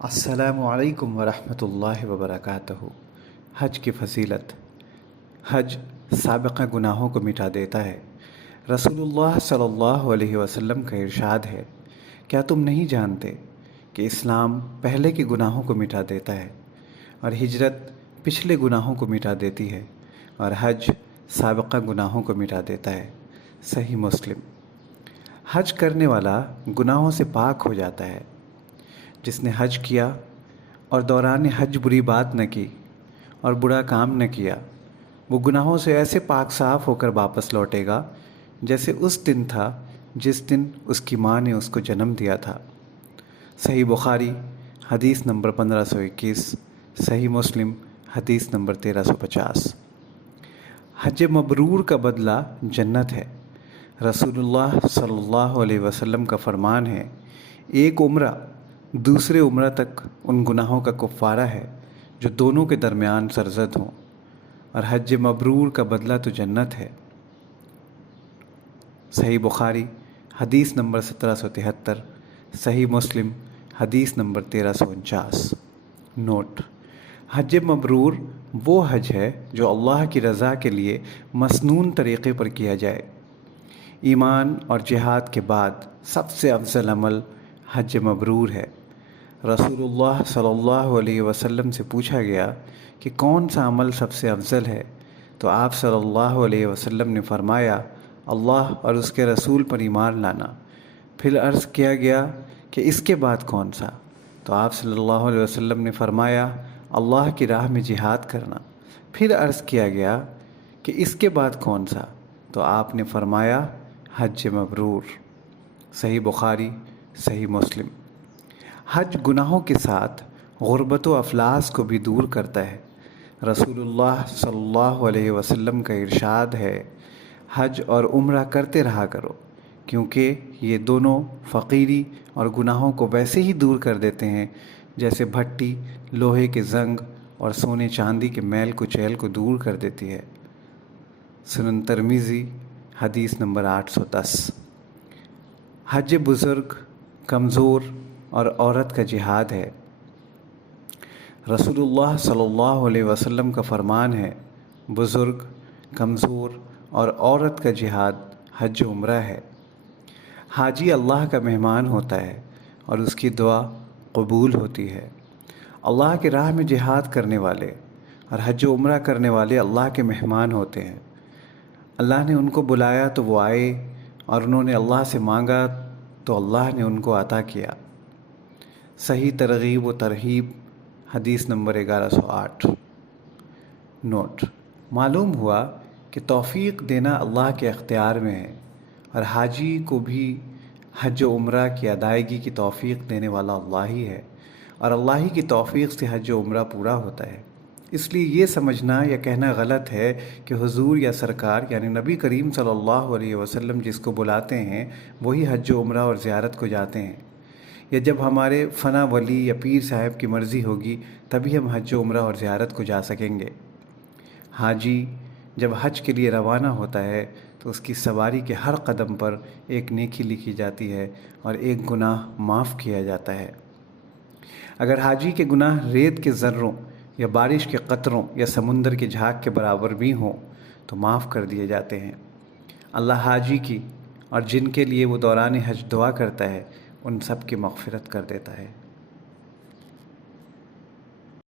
السلام علیکم ورحمۃ اللہ وبرکاتہ۔ حج کی فضیلت۔ حج سابقہ گناہوں کو مٹا دیتا ہے۔ رسول اللہ صلی اللہ علیہ وسلم کا ارشاد ہے، کیا تم نہیں جانتے کہ اسلام پہلے کے گناہوں کو مٹا دیتا ہے اور ہجرت پچھلے گناہوں کو مٹا دیتی ہے اور حج سابقہ گناہوں کو مٹا دیتا ہے۔ صحیح مسلم۔ حج کرنے والا گناہوں سے پاک ہو جاتا ہے۔ جس نے حج کیا اور دوران حج بری بات نہ کی اور برا کام نہ کیا، وہ گناہوں سے ایسے پاک صاف ہو کر واپس لوٹے گا جیسے اس دن تھا جس دن اس کی ماں نے اس کو جنم دیا تھا۔ صحیح بخاری حدیث نمبر 1521، صحیح مسلم حدیث نمبر 1350۔ حج مبرور کا بدلہ جنت ہے۔ رسول اللہ صلی اللہ علیہ وسلم کا فرمان ہے، ایک عمرہ دوسرے عمرہ تک ان گناہوں کا کفارہ ہے جو دونوں کے درمیان سرزد ہوں، اور حج مبرور کا بدلہ تو جنت ہے۔ صحیح بخاری حدیث نمبر 1773، صحیح مسلم حدیث نمبر 1349۔ نوٹ: حج مبرور وہ حج ہے جو اللہ کی رضا کے لیے مسنون طریقے پر کیا جائے۔ ایمان اور جہاد کے بعد سب سے افضل عمل حج مبرور ہے۔ رسول اللہ صلی اللہ علیہ وسلم سے پوچھا گیا کہ کون سا عمل سب سے افضل ہے، تو آپ صلی اللہ علیہ وسلم نے فرمایا، اللہ اور اس کے رسول پر ایمان لانا۔ پھر عرض کیا گیا کہ اس کے بعد کون سا، تو آپ صلی اللہ علیہ وسلم نے فرمایا، اللہ کی راہ میں جہاد کرنا۔ پھر عرض کیا گیا کہ اس کے بعد کون سا، تو آپ نے فرمایا، حج مبرور۔ صحیح بخاری صحیح مسلم۔ حج گناہوں کے ساتھ غربت و افلاس کو بھی دور کرتا ہے۔ رسول اللہ صلی اللہ علیہ وسلم کا ارشاد ہے، حج اور عمرہ کرتے رہا کرو، کیونکہ یہ دونوں فقیری اور گناہوں کو ویسے ہی دور کر دیتے ہیں جیسے بھٹی لوہے کے زنگ اور سونے چاندی کے میل کچیل کو دور کر دیتی ہے۔ سنن ترمذی حدیث نمبر 810۔ حج بزرگ، کمزور اور عورت کا جہاد ہے۔ رسول اللہ صلی اللہ علیہ وسلم کا فرمان ہے، بزرگ، کمزور اور عورت کا جہاد حج و عمرہ ہے۔ حاجی اللہ کا مہمان ہوتا ہے اور اس کی دعا قبول ہوتی ہے۔ اللہ کی راہ میں جہاد کرنے والے اور حج و عمرہ کرنے والے اللہ کے مہمان ہوتے ہیں۔ اللہ نے ان کو بلایا تو وہ آئے، اور انہوں نے اللہ سے مانگا تو اللہ نے ان کو عطا کیا۔ صحیح ترغیب و ترہیب حدیث نمبر 1108۔ نوٹ: معلوم ہوا کہ توفیق دینا اللہ کے اختیار میں ہے، اور حاجی کو بھی حج و عمرہ کی ادائیگی کی توفیق دینے والا اللہ ہی ہے، اور اللہ ہی کی توفیق سے حج و عمرہ پورا ہوتا ہے۔ اس لیے یہ سمجھنا یا کہنا غلط ہے کہ حضور یا سرکار یعنی نبی کریم صلی اللہ علیہ وسلم جس کو بلاتے ہیں وہی حج و عمرہ اور زیارت کو جاتے ہیں، یا جب ہمارے فنا ولی یا پیر صاحب کی مرضی ہوگی تبھی ہم حج و عمرہ اور زیارت کو جا سکیں گے۔ حاجی جب حج کے لیے روانہ ہوتا ہے تو اس کی سواری کے ہر قدم پر ایک نیکی لکھی جاتی ہے اور ایک گناہ معاف کیا جاتا ہے۔ اگر حاجی کے گناہ ریت کے ذروں یا بارش کے قطروں یا سمندر کی جھاگ کے برابر بھی ہوں تو معاف کر دیے جاتے ہیں۔ اللہ حاجی کی اور جن کے لیے وہ دوران حج دعا کرتا ہے ان سب کی مغفرت کر دیتا ہے۔